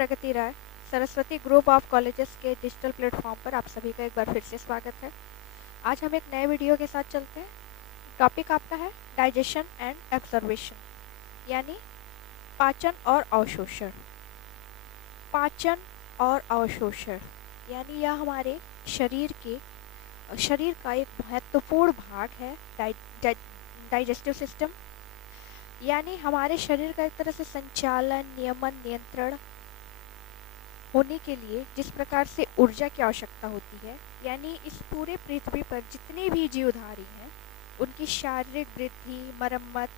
Pragati Rai, Saraswati group of colleges के digital platform पर आप सभी का एक बार फिर से स्वागत है। आज हम एक नए वीडियो के साथ चलते हैं। टॉपिक आपका है डाइजेशन एंड एब्जॉर्बेशन, यानी पाचन और अवशोषण। पाचन और अवशोषण यानी यह हमारे शरीर का एक महत्वपूर्ण भाग है। डाइजेस्टिव सिस्टम यानी हमारे शरीर का एक तरह से संचालन, नियमन, नियंत्रण होने के लिए जिस प्रकार से ऊर्जा की आवश्यकता होती है, यानी इस पूरे पृथ्वी पर जितने भी जीवधारी हैं उनकी शारीरिक वृद्धि, मरम्मत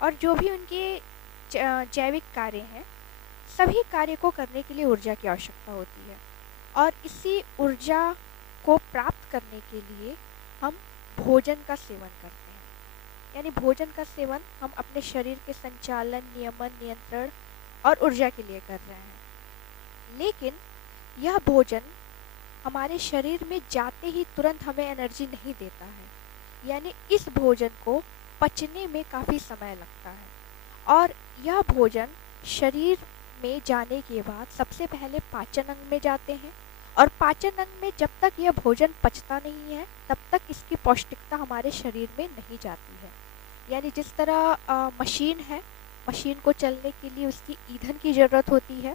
और जो भी उनके जैविक कार्य हैं, सभी कार्य को करने के लिए ऊर्जा की आवश्यकता होती है। और इसी ऊर्जा को प्राप्त करने के लिए हम भोजन का सेवन करते हैं। यानी भोजन का सेवन हम अपने शरीर के संचालन, नियमन, नियंत्रण और ऊर्जा के लिए कर रहे हैं। लेकिन यह भोजन हमारे शरीर में जाते ही तुरंत हमें एनर्जी नहीं देता है, यानी इस भोजन को पचने में काफ़ी समय लगता है। और यह भोजन शरीर में जाने के बाद सबसे पहले पाचन अंग में जाते हैं, और पाचन अंग में जब तक यह भोजन पचता नहीं है तब तक इसकी पौष्टिकता हमारे शरीर में नहीं जाती है। यानी जिस तरह मशीन है, मशीन को चलने के लिए उसकी ईंधन की ज़रूरत होती है,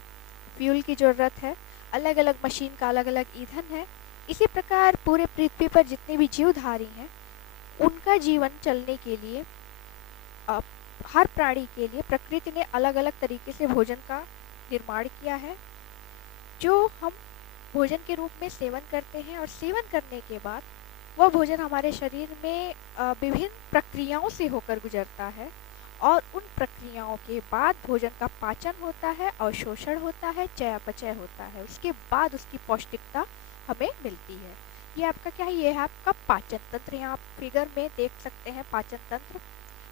फ्यूल की ज़रूरत है, अलग अलग मशीन का अलग अलग ईंधन है। इसी प्रकार पूरे पृथ्वी पर जितने भी जीवधारी हैं उनका जीवन चलने के लिए हर प्राणी के लिए प्रकृति ने अलग अलग तरीके से भोजन का निर्माण किया है, जो हम भोजन के रूप में सेवन करते हैं। और सेवन करने के बाद वह भोजन हमारे शरीर में विभिन्न प्रक्रियाओं से होकर गुजरता है, और उन प्रक्रियाओं के बाद भोजन का पाचन होता है, अवशोषण होता है, चयापचय होता है। उसके बाद उसकी पौष्टिकता हमें मिलती है। ये आपका क्या है? ये है आपका पाचन तंत्र। यहाँ आप फिगर में देख सकते हैं पाचन तंत्र।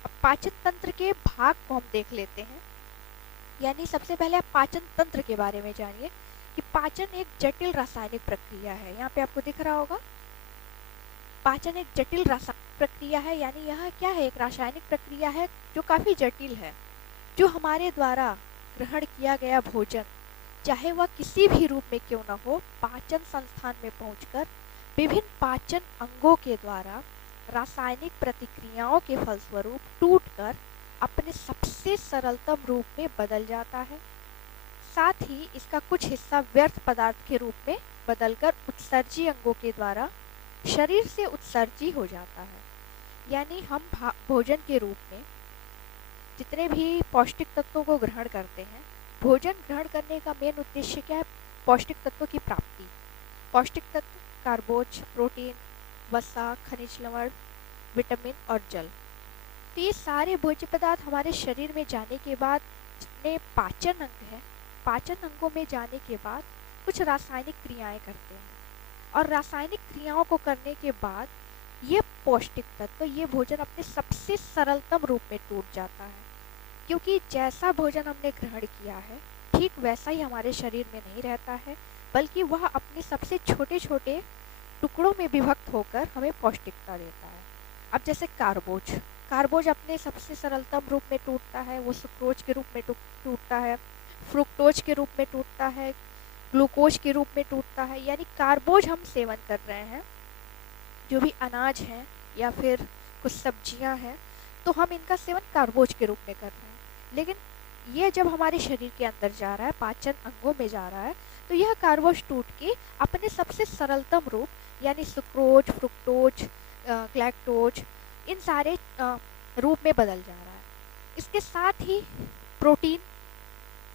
अब पाचन तंत्र के भाग को हम देख लेते हैं। यानी सबसे पहले आप पाचन तंत्र के बारे में जानिए कि पाचन एक जटिल रासायनिक प्रक्रिया है। यहाँ पे आपको दिख रहा होगा, पाचन एक जटिल रासायनिक प्रक्रिया है। यानी यह क्या है? एक रासायनिक प्रक्रिया है जो काफ़ी जटिल है, जो हमारे द्वारा ग्रहण किया गया भोजन, चाहे वह किसी भी रूप में क्यों न हो, पाचन संस्थान में पहुंचकर विभिन्न पाचन अंगों के द्वारा रासायनिक प्रतिक्रियाओं के फलस्वरूप टूटकर अपने सबसे सरलतम रूप में बदल जाता है। साथ ही इसका कुछ हिस्सा व्यर्थ पदार्थ के रूप में बदलकर उत्सर्जी अंगों के द्वारा शरीर से उत्सर्जी हो जाता है। यानी हम भोजन के रूप में जितने भी पौष्टिक तत्वों को ग्रहण करते हैं, भोजन ग्रहण करने का मेन उद्देश्य क्या है? पौष्टिक तत्वों की प्राप्ति। पौष्टिक तत्व कार्बोज, प्रोटीन, वसा, खनिज लवण, विटामिन और जल। तो ये सारे भोज्य पदार्थ हमारे शरीर में जाने के बाद जितने पाचन अंग हैं, पाचन अंगों में जाने के बाद कुछ रासायनिक क्रियाएं करते हैं, और रासायनिक क्रियाओं को करने के बाद ये पौष्टिक तत्व, ये भोजन अपने सबसे सरलतम रूप में टूट जाता है। क्योंकि जैसा भोजन हमने ग्रहण किया है ठीक वैसा ही हमारे शरीर में नहीं रहता है, बल्कि वह अपने सबसे छोटे छोटे टुकड़ों में विभक्त होकर हमें पौष्टिकता देता है। अब जैसे कार्बोज अपने सबसे सरलतम रूप में टूटता है, वो सुक्रोज के रूप में टूटता है, फ्रुक्टोज के रूप में टूटता है, ग्लूकोज के रूप में टूटता है। यानी कार्बोज हम सेवन कर रहे हैं, जो भी अनाज हैं या फिर कुछ सब्जियां हैं, तो हम इनका सेवन कार्बोज के रूप में कर रहे हैं। लेकिन ये जब हमारे शरीर के अंदर जा रहा है, पाचन अंगों में जा रहा है, तो यह कार्बोज टूट के अपने सबसे सरलतम रूप यानी सुक्रोज, फ्रुक्टोज, ग्लैक्टोज, इन सारे रूप में बदल जा रहा है। इसके साथ ही प्रोटीन,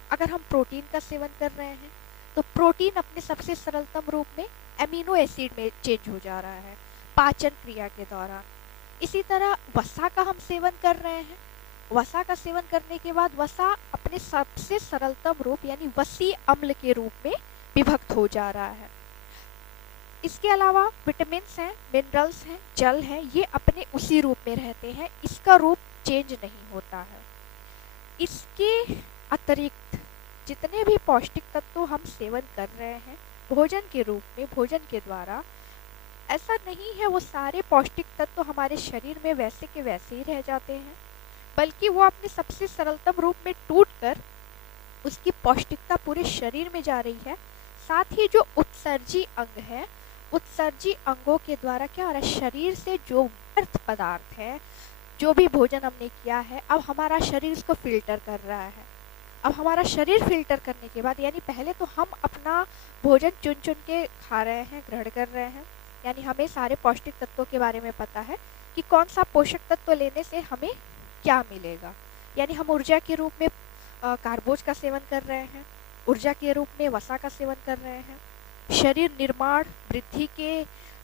अगर हम प्रोटीन का सेवन कर रहे हैं तो प्रोटीन अपने सबसे सरलतम रूप में एमिनो एसिड में चेंज हो जा रहा है पाचन क्रिया के दौरान। इसी तरह वसा का हम सेवन कर रहे हैं। वसा का सेवन करने के बाद वसा अपने सबसे सरलतम रूप यानी वसी अम्ल के रूप में विभक्त हो जा रहा है। इसके अलावा विटामिन्स हैं, मिनरल्स हैं, जल हैं, ये अपने उसी रूप में रहते हैं, इसका रूप चेंज नहीं होता है। इसके अतिरिक्त जितने भी पौष्टिक तत्व हम सेवन कर रहे हैं भोजन के रूप में, भोजन के द्वारा, ऐसा नहीं है वो सारे पौष्टिक तत्व हमारे शरीर में वैसे के वैसे ही रह जाते हैं, बल्कि वो अपने सबसे सरलतम रूप में टूटकर उसकी पौष्टिकता पूरे शरीर में जा रही है। साथ ही जो उत्सर्जी अंग है, उत्सर्जी अंगों के द्वारा क्या हो रहा है, शरीर से जो व्यर्थ पदार्थ है, जो भी भोजन हमने किया है, अब हमारा शरीर उसको फिल्टर कर रहा है। अब हमारा शरीर फिल्टर करने के बाद, यानी पहले तो हम अपना भोजन चुन चुन के खा रहे हैं, ग्रहण कर रहे हैं, यानी हमें सारे पौष्टिक तत्वों के बारे में पता है कि कौन सा पोषक तत्व लेने से हमें क्या मिलेगा। यानी हम ऊर्जा के रूप में कार्बोज का सेवन कर रहे हैं, ऊर्जा के रूप में वसा का सेवन कर रहे हैं, शरीर निर्माण वृद्धि के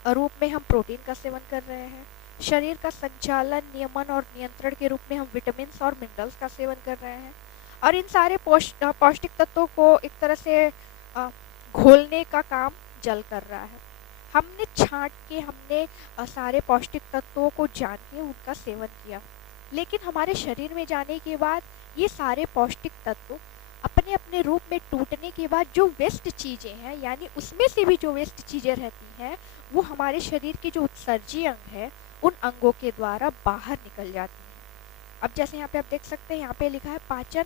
रूप में हम प्रोटीन का सेवन कर रहे हैं, शरीर का संचालन, नियमन और नियंत्रण के रूप में हम विटामिन और मिनरल्स का सेवन कर रहे हैं। और इन सारे पौष्टिक तत्वों को एक तरह से घोलने का काम जल कर रहा है। हमने छांट के, हमने सारे पौष्टिक तत्वों को जान के उनका सेवन किया, लेकिन हमारे शरीर में जाने के बाद ये सारे पौष्टिक तत्व अपने अपने रूप में टूटने के बाद जो वेस्ट चीज़ें हैं, यानी उसमें से भी जो वेस्ट चीज़ें रहती हैं, वो हमारे शरीर के जो उत्सर्जी अंग है उन अंगों के द्वारा बाहर निकल जाती हैं। अब जैसे यहाँ पे आप देख सकते हैं, यहाँ पे लिखा है पाचन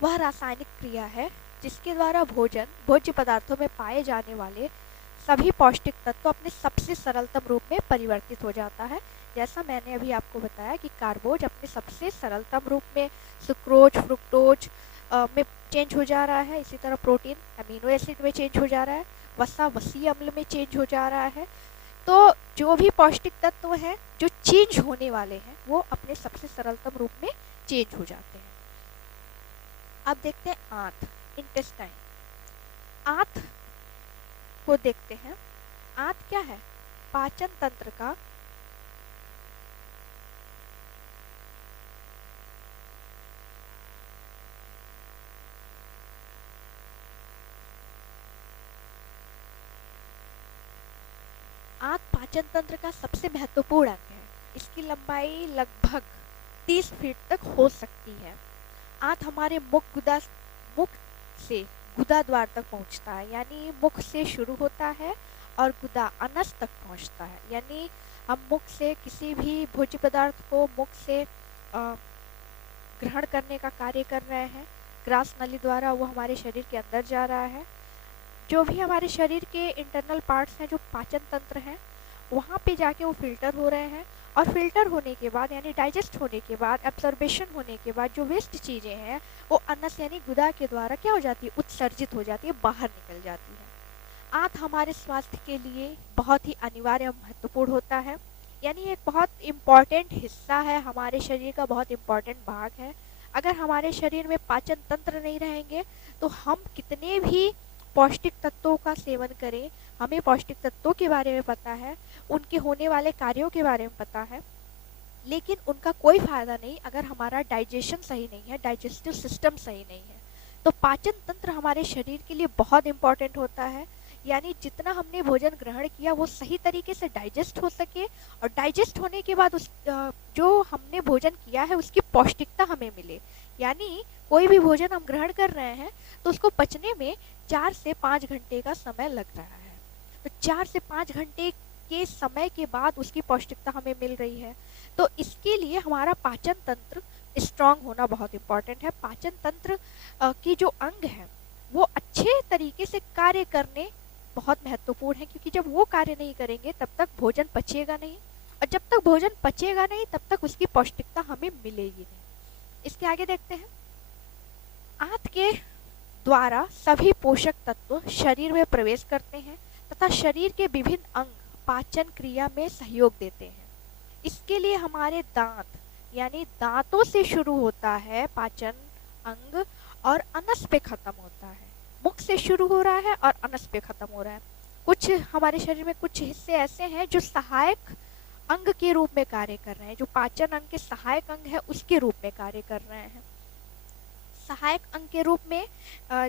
वह रासायनिक क्रिया है जिसके द्वारा भोज्य पदार्थों में पाए जाने वाले सभी पौष्टिक तत्व अपने सबसे सरलतम रूप में परिवर्तित हो जाता है। जैसा मैंने अभी आपको बताया कि कार्बोज अपने सबसे सरलतम रूप में सुक्रोज, फ्रुक्टोज में चेंज हो जा रहा है, इसी तरह प्रोटीन अमीनो एसिड में चेंज हो जा रहा है, वसा वसीय अम्ल में चेंज हो जा रहा है। तो जो भी पौष्टिक तत्व हैं जो चेंज होने वाले हैं वो अपने सबसे सरलतम रूप में चेंज हो जाते हैं। अब देखते हैं आंत, इंटेस्टाइन। आंत को देखते हैं। आंत क्या है? पाचन तंत्र का आंत पाचन तंत्र का सबसे महत्वपूर्ण अंग है। इसकी लंबाई लगभग 30 फीट तक हो सकती है। आंत हमारे मुख से गुदा द्वार तक पहुंचता है, यानी मुख से शुरू होता है और गुदा अनस तक पहुंचता है। यानी हम मुख से किसी भी भोज्य पदार्थ को मुख से ग्रहण करने का कार्य कर रहे हैं, ग्रास नली द्वारा वो हमारे शरीर के अंदर जा रहा है। जो भी हमारे शरीर के इंटरनल पार्ट्स हैं, जो पाचन तंत्र हैं, वहाँ पे जाके वो फिल्टर हो रहे हैं, और फिल्टर होने के बाद यानी डाइजेस्ट होने के बाद, एब्जॉर्बेशन होने के बाद जो वेस्ट चीज़ें हैं वो अनस यानी गुदा के द्वारा क्या हो जाती है, उत्सर्जित हो जाती है, बाहर निकल जाती है। आंत हमारे स्वास्थ्य के लिए बहुत ही अनिवार्य और महत्वपूर्ण होता है, यानी एक बहुत इम्पॉर्टेंट हिस्सा है, हमारे शरीर का बहुत इम्पॉर्टेंट भाग है। अगर हमारे शरीर में पाचन तंत्र नहीं रहेंगे तो हम कितने भी पौष्टिक तत्वों का सेवन करें, हमें पौष्टिक तत्वों के बारे में पता है, उनके होने वाले कार्यों के बारे में पता है, लेकिन उनका कोई फ़ायदा नहीं अगर हमारा डाइजेशन सही नहीं है, डाइजेस्टिव सिस्टम सही नहीं है। तो पाचन तंत्र हमारे शरीर के लिए बहुत इम्पॉर्टेंट होता है, यानी जितना हमने भोजन ग्रहण किया वो सही तरीके से डाइजेस्ट हो सके, और डाइजेस्ट होने के बाद उस जो हमने भोजन किया है उसकी पौष्टिकता हमें मिले। यानी कोई भी भोजन हम ग्रहण कर रहे हैं तो उसको पचने में 4 से 5 घंटे का समय लग रहा है। तो 4 से 5 घंटे के समय के बाद उसकी पौष्टिकता हमें मिल रही है। तो इसके लिए हमारा पाचन तंत्र स्ट्रांग होना बहुत इम्पॉर्टेंट है। पाचन तंत्र की जो अंग है वो अच्छे तरीके से कार्य करने बहुत महत्वपूर्ण है, क्योंकि जब वो कार्य नहीं करेंगे तब तक भोजन पचेगा नहीं, और जब तक भोजन पचेगा नहीं तब तक उसकी पौष्टिकता हमें मिलेगी नहीं। इसके आगे देखते हैं। आंत के द्वारा सभी पोषक तत्व शरीर में प्रवेश करते हैं तथा शरीर के विभिन्न अंग पाचन क्रिया में सहयोग देते हैं। इसके लिए हमारे दांत, यानी दांतों से शुरू होता है पाचन अंग और अनस पे खत्म होता है। मुख से शुरू हो रहा है और अनस पे खत्म हो रहा है। कुछ हमारे शरीर में कुछ हिस्से ऐसे हैं जो सहायक अंग के रूप में कार्य कर रहे हैं, जो पाचन अंग के सहायक अंग है उसके रूप में कार्य कर रहे हैं। सहायक अंग के रूप में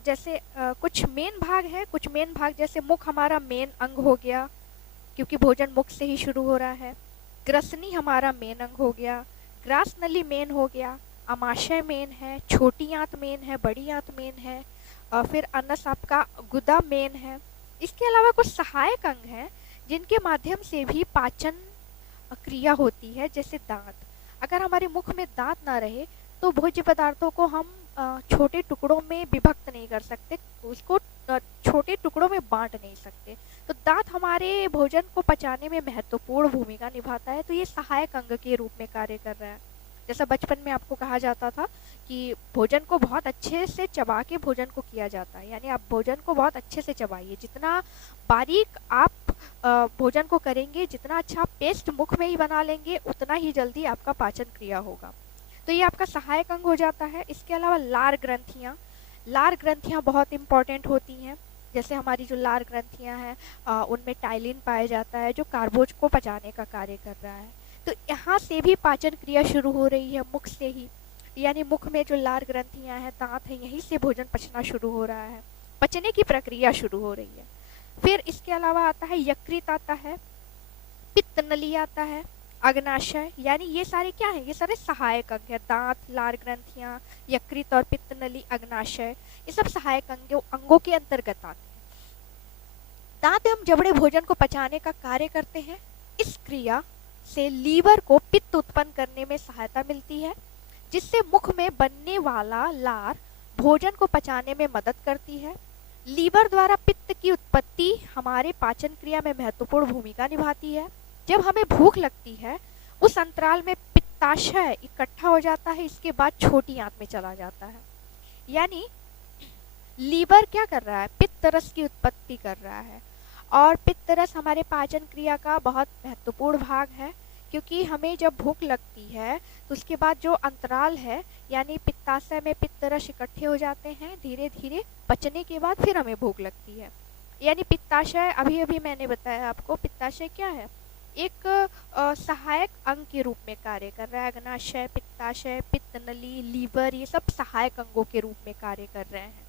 जैसे कुछ मेन भाग है, कुछ मेन भाग जैसे मुख हमारा मेन अंग हो गया, क्योंकि भोजन मुख से ही शुरू हो रहा है। ग्रसनी हमारा मेन अंग हो गया, ग्रास नली मेन हो गया, अमाशय मेन है, छोटी आंत मेन है, बड़ी आंत मेन है, फिर अनस आपका गुदा मेन है। इसके अलावा कुछ सहायक अंग हैं जिनके माध्यम से भी पाचन क्रिया होती है, जैसे दांत। अगर हमारे मुख में दांत ना रहे तो भोज्य पदार्थों को हम छोटे टुकड़ों में विभक्त नहीं कर सकते, उसको छोटे टुकड़ों में बांट नहीं सकते। तो दांत हमारे भोजन को पचाने में महत्वपूर्ण भूमिका निभाता है, तो ये सहायक अंग के रूप में कार्य कर रहा है। जैसा बचपन में आपको कहा जाता था कि भोजन को बहुत अच्छे से चबा के भोजन को किया जाता है, यानी आप भोजन को बहुत अच्छे से चबाइए। जितना बारीक आप भोजन को करेंगे, जितना अच्छा पेस्ट मुख में ही बना लेंगे, उतना ही जल्दी आपका पाचन क्रिया होगा। तो ये आपका सहायक अंग हो जाता है। इसके अलावा लार ग्रंथियाँ बहुत इंपॉर्टेंट होती हैं। जैसे हमारी जो लार ग्रंथियाँ हैं उनमें टाइलिन पाया जाता है, जो कार्बोज को पचाने का कार्य कर रहा है। तो यहाँ से भी पाचन क्रिया शुरू हो रही है, मुख से ही, यानी मुख में जो लार ग्रंथियाँ हैं, दांत हैं, यहीं से भोजन पचना शुरू हो रहा है, पचने की प्रक्रिया शुरू हो रही है। फिर इसके अलावा आता है यकृत, आता है पित्त नली, आता है अग्नाशय, यानी ये सारे क्या है, ये सारे सहायक अंग है। दांत, लार ग्रंथियां, यकृत और पित्त नली, अग्नाशय, ये सब सहायक अंगों के अंतर्गत आते हैं। दांत एवं जबड़े भोजन को पचाने का कार्य करते हैं। इस क्रिया से लीवर को पित्त उत्पन्न करने में सहायता मिलती है, जिससे मुख में बनने वाला लार भोजन को पचाने में मदद करती है। लीवर द्वारा पित्त की उत्पत्ति हमारे पाचन क्रिया में महत्वपूर्ण भूमिका निभाती है। जब हमें भूख लगती है, उस अंतराल में पित्ताशय इकट्ठा हो जाता है, इसके बाद छोटी आंत में चला जाता है। यानी लीवर क्या कर रहा है, पित्त रस की उत्पत्ति कर रहा है। और पित्त रस हमारे पाचन क्रिया का बहुत महत्वपूर्ण भाग है, क्योंकि हमें जब भूख लगती है तो उसके बाद जो अंतराल है, यानी पित्ताशय में पित्त रस इकट्ठे हो जाते हैं, धीरे धीरे पचने के बाद फिर हमें भूख लगती है। यानी पित्ताशय, अभी अभी मैंने बताया आपको, पित्ताशय क्या है, एक सहायक अंग के रूप में कार्य कर रहा है। अग्नाशय, पित्ताशय, पित्त नली, लीवर, ये सब सहायक अंगों के रूप में कार्य कर रहे हैं,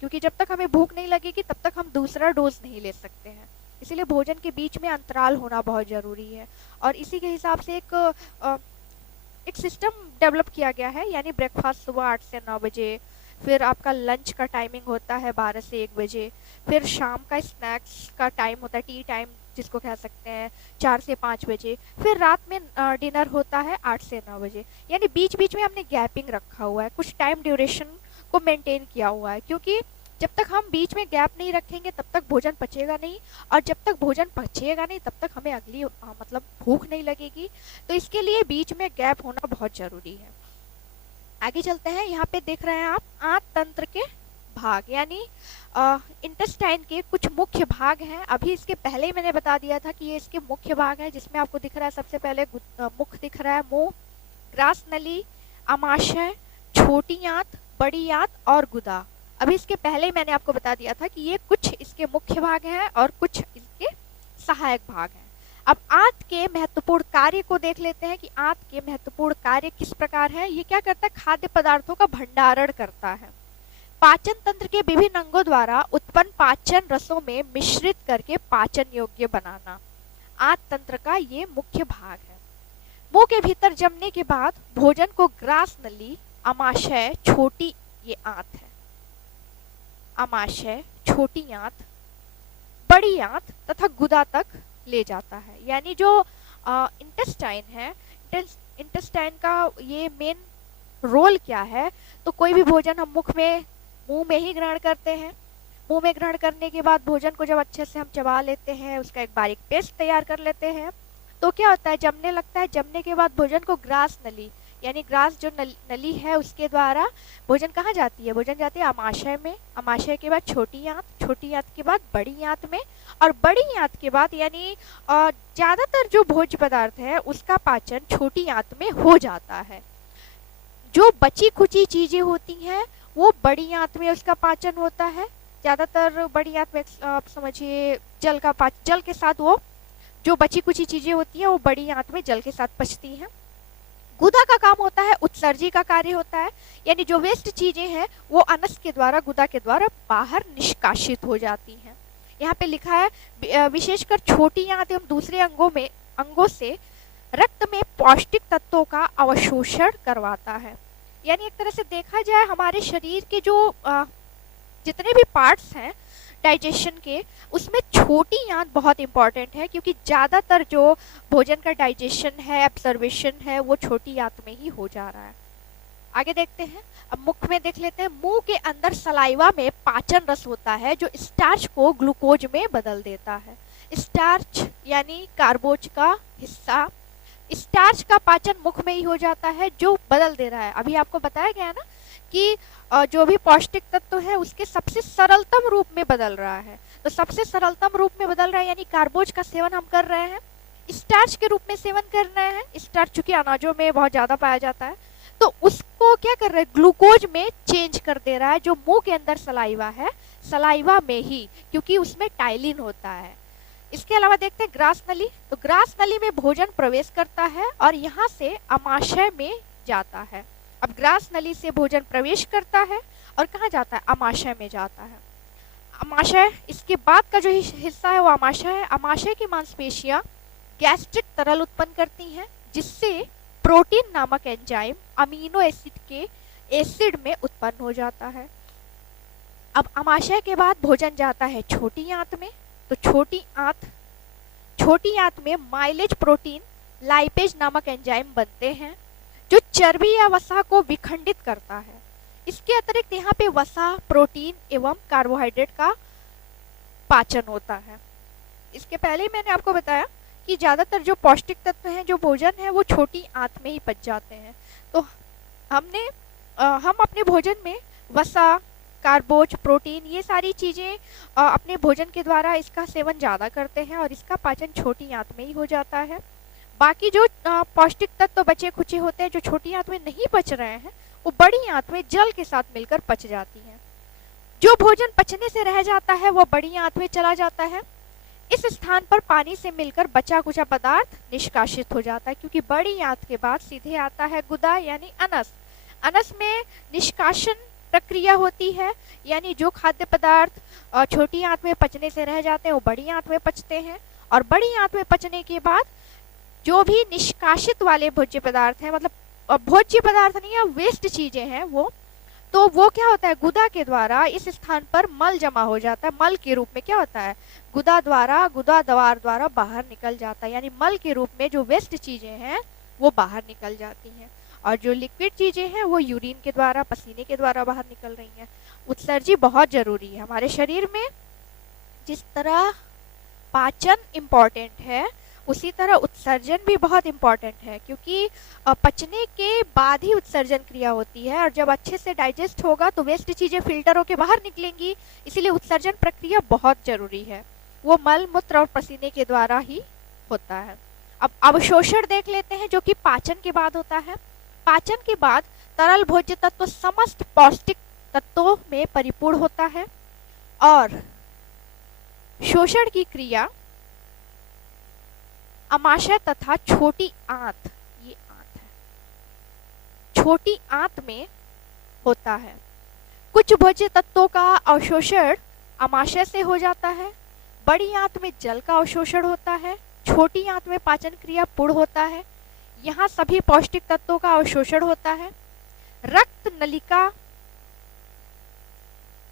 क्योंकि जब तक हमें भूख नहीं लगेगी तब तक हम दूसरा डोज नहीं ले सकते हैं। इसीलिए भोजन के बीच में अंतराल होना बहुत ज़रूरी है। और इसी के हिसाब से एक सिस्टम डेवलप किया गया है, यानी ब्रेकफास्ट सुबह 8 से 9 बजे, फिर आपका लंच का टाइमिंग होता है 12 से 1 बजे, फिर शाम का स्नैक्स का टाइम होता है, टी टाइम जिसको कह सकते हैं, 4 से 5 बजे, फिर रात में डिनर होता है 8 से 9 बजे। यानी बीच बीच में हमने गैपिंग रखा हुआ है, कुछ टाइम ड्यूरेशन को मेंटेन किया हुआ है, क्योंकि जब तक हम बीच में गैप नहीं रखेंगे तब तक भोजन पचेगा नहीं, और जब तक भोजन पचेगा नहीं तब तक हमें अगली मतलब भूख नहीं लगेगी। तो इसके लिए बीच में गैप होना बहुत ज़रूरी है। आगे चलते हैं। यहाँ पे देख रहे हैं आप आंत तंत्र के भाग, यानी इंटेस्टाइन के कुछ मुख्य भाग हैं। अभी इसके पहले ही मैंने बता दिया था कि ये इसके मुख्य भाग हैं, जिसमें आपको दिख रहा है सबसे पहले मुख दिख रहा है, मुंह, ग्रास नली, आमाशय, छोटी आंत, बड़ी आंत और गुदा। अभी इसके पहले ही मैंने आपको बता दिया था कि ये कुछ इसके मुख्य भाग हैं और कुछ इसके सहायक भाग हैं। अब आंत के महत्वपूर्ण कार्य को देख लेते हैं कि आंत के महत्वपूर्ण कार्य किस प्रकार है। ये क्या करता है, खाद्य पदार्थों का भंडारण करता है। पाचन तंत्र के विभिन्न अंगों द्वारा उत्पन्न पाचन रसों में मिश्रित करके पाचन योग्य बनाना आंत तंत्र का ये मुख्य भाग है। मुंह के भीतर जमने के बाद भोजन को ग्रास नली, आमाशय, छोटी, ये आंत है, आमाशय, छोटी आंत, बड़ी आंत तथा गुदा तक ले जाता है। यानी जो इंटेस्टाइन है, इंटेस्टाइन का ये मेन रोल क्या है, तो कोई भी भोजन हम मुंह में ही ग्रहण करते हैं। मुंह में ग्रहण करने के बाद भोजन को जब अच्छे से हम चबा लेते हैं, उसका एक बारीक पेस्ट तैयार कर लेते हैं, तो क्या होता है, जमने लगता है। जमने के बाद भोजन को ग्रास नली, यानी ग्रास जो नली है उसके द्वारा भोजन कहाँ जाती है, भोजन जाती है आमाशय में, आमाशय के बाद छोटी आंत, छोटी आंत के बाद बड़ी आंत में, और बड़ी आंत के बाद यानी ज़्यादातर जो भोज्य पदार्थ है उसका पाचन छोटी आंत में हो जाता है। जो बची खुची चीज़ें होती हैं वो बड़ी आंत में उसका पाचन होता है। ज़्यादातर बड़ी आंत में आप समझिए जल के साथ वो जो बची कुची चीज़ें होती हैं वो बड़ी आंत में जल के साथ पचती हैं। गुदा का काम होता है उत्सर्जी का कार्य होता है, यानी जो वेस्ट चीजें हैं वो अनस के द्वारा, गुदा के द्वारा बाहर निष्कासित हो जाती हैं। यहाँ पे लिखा है विशेषकर छोटी आंत एवं दूसरे अंगों से रक्त में पौष्टिक तत्वों का अवशोषण करवाता है। यानी एक तरह से देखा जाए हमारे शरीर के जो जितने भी पार्ट्स हैं डाइजेशन के, उसमें छोटी आंत बहुत इंपॉर्टेंट है, क्योंकि ज़्यादातर जो भोजन का डाइजेशन है, एब्जर्वेशन है, वो छोटी आंत में ही हो जा रहा है। आगे देखते हैं। अब मुख में देख लेते हैं। मुंह के अंदर सलाइवा में पाचन रस होता है जो स्टार्च को ग्लूकोज में बदल देता है। स्टार्च यानी कार्बोज का हिस्सा, स्टार्च का पाचन मुख में ही हो जाता है जो बदल दे रहा है। अभी आपको बताया गया है ना कि जो भी पौष्टिक तत्व है उसके सबसे सरलतम रूप में बदल रहा है। तो सबसे सरलतम रूप में बदल रहा है यानी कार्बोज का सेवन हम कर रहे हैं, स्टार्च के रूप में सेवन कर रहे हैं। स्टार्च चूंकि अनाजों में बहुत ज्यादा पाया जाता है तो उसको क्या कर रहे हैं, ग्लूकोज में चेंज कर दे रहा है जो मुंह के अंदर सलाइवा है, सलाइवा में ही, क्योंकि उसमें टाइलिन होता है। इसके अलावा देखते हैं ग्रास नली। तो ग्रास नली में भोजन प्रवेश करता है और यहाँ से आमाशय में जाता है। अब ग्रास नली से भोजन प्रवेश करता है और कहाँ जाता है, आमाशय में जाता है। आमाशय, इसके बाद का जो हिस्सा है वो आमाशय है। आमाशय की मांसपेशियां गैस्ट्रिक तरल उत्पन्न करती हैं जिससे प्रोटीन नामक एंजाइम अमीनो एसिड के एसिड में उत्पन्न हो जाता है। अब आमाशय के बाद भोजन जाता है छोटी आंत में। तो छोटी आंत में माइलेज प्रोटीन लाइपेज नामक एंजाइम बनते हैं जो चर्बी या वसा को विखंडित करता है। इसके अतिरिक्त यहाँ पे वसा, प्रोटीन एवं कार्बोहाइड्रेट का पाचन होता है। इसके पहले ही मैंने आपको बताया कि ज़्यादातर जो पौष्टिक तत्व हैं, जो भोजन है, वो छोटी आंत में ही पच जाते हैं। तो हम अपने भोजन में वसा, कार्बोज, प्रोटीन, ये सारी चीज़ें अपने भोजन के द्वारा इसका सेवन ज़्यादा करते हैं और इसका पाचन छोटी आंत में ही हो जाता है। बाकी जो पौष्टिक तत्व बचे खुचे होते हैं जो छोटी आंत में नहीं पच रहे हैं वो बड़ी आंत में जल के साथ मिलकर पच जाती हैं। जो भोजन पचने से रह जाता है वो बड़ी आंत में चला जाता है। इस स्थान पर पानी से मिलकर बचा कुचा पदार्थ निष्कासित हो जाता है, क्योंकि बड़ी आंत के बाद सीधे आता है गुदा यानी अनस। अनस में निष्कासन प्रक्रिया होती है, यानी जो खाद्य पदार्थ छोटी आंत में पचने से रह जाते हैं वो बड़ी आंत में पचते हैं, और बड़ी आंत में पचने के बाद जो भी निष्कासित वाले भोज्य पदार्थ हैं, मतलब भोज्य पदार्थ नहीं है, वेस्ट चीजें हैं वो क्या होता है, गुदा के द्वारा इस स्थान पर मल जमा हो जाता है। मल के रूप में क्या होता है, गुदा द्वार द्वारा बाहर निकल जाता है, यानी मल के रूप में जो वेस्ट चीजें हैं वो बाहर निकल जाती हैं, और जो लिक्विड चीजें हैं वो यूरिन के द्वारा, पसीने के द्वारा बाहर निकल रही हैं। उत्सर्जी बहुत जरूरी है हमारे शरीर में। जिस तरह पाचन इम्पॉर्टेंट है उसी तरह उत्सर्जन भी बहुत इम्पॉर्टेंट है, क्योंकि पचने के बाद ही उत्सर्जन क्रिया होती है, और जब अच्छे से डाइजेस्ट होगा तो वेस्ट चीज़ें फिल्टर होकर बाहर निकलेंगी। इसीलिए उत्सर्जन प्रक्रिया बहुत जरूरी है, वो मल मूत्र और पसीने के द्वारा ही होता है। अब अवशोषण देख लेते हैं जो कि पाचन के बाद होता है। पाचन के बाद तरल भोज्य तत्व समस्त पौष्टिक तत्वों में परिपूर्ण होता है, और शोषण की क्रिया अमाशय तथा छोटी आंत, ये आंत है, छोटी आंत में होता है। कुछ भोज्य तत्वों का अवशोषण अमाशय से हो जाता है। बड़ी आंत में जल का अवशोषण होता है, छोटी आंत में पाचन क्रिया पूर्ण होता है। यहाँ सभी पौष्टिक तत्वों का अवशोषण होता है।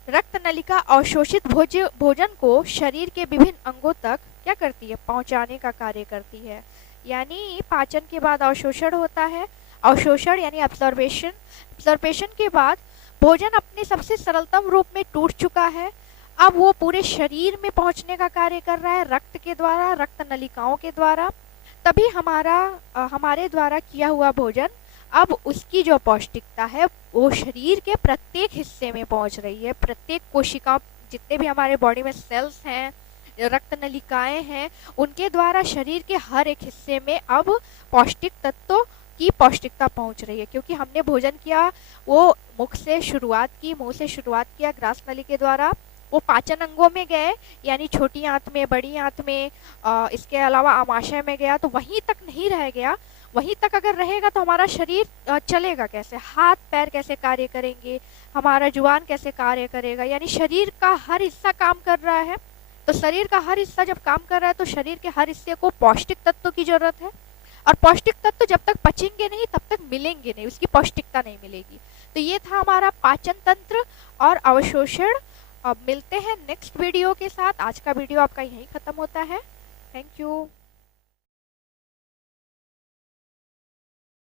रक्त नलिका अवशोषित भोजन को शरीर के विभिन्न अंगों तक क्या करती है, पहुंचाने का कार्य करती है। यानी पाचन के बाद अवशोषण होता है। अवशोषण यानी एब्जॉर्प्शन के बाद भोजन अपने सबसे सरलतम रूप में टूट चुका है। अब वो पूरे शरीर में पहुंचने का कार्य कर रहा है रक्त के द्वारा, रक्त नलिकाओं के द्वारा। तभी हमारे द्वारा किया हुआ भोजन अब उसकी जो पौष्टिकता है वो शरीर के प्रत्येक हिस्से में पहुंच रही है। प्रत्येक कोशिका, जितने भी हमारे बॉडी में सेल्स हैं, रक्त नलिकाएं हैं, उनके द्वारा शरीर के हर एक हिस्से में अब पौष्टिक तत्वों की पौष्टिकता पहुंच रही है। क्योंकि हमने भोजन किया, वो मुंह से शुरुआत किया ग्रास नली के द्वारा, वो पाचन अंगों में गए, यानी छोटी आंत में, बड़ी आंत में, इसके अलावा आमाशय में गया, तो वहीं तक नहीं रह गया। वहीं तक अगर रहेगा तो हमारा शरीर चलेगा कैसे, हाथ पैर कैसे कार्य करेंगे, हमारा जुबान कैसे कार्य करेगा, यानी शरीर का हर हिस्सा काम कर रहा है। तो शरीर का हर हिस्सा जब काम कर रहा है तो शरीर के हर हिस्से को पौष्टिक तत्व की जरूरत है, और पौष्टिक तत्व जब तक पचेंगे नहीं तब तक मिलेंगे नहीं, उसकी पौष्टिकता नहीं मिलेगी। तो ये था हमारा पाचन तंत्र और अवशोषण। अब मिलते हैं नेक्स्ट वीडियो के साथ। आज का वीडियो आपका यहीं खत्म होता है। Thank you.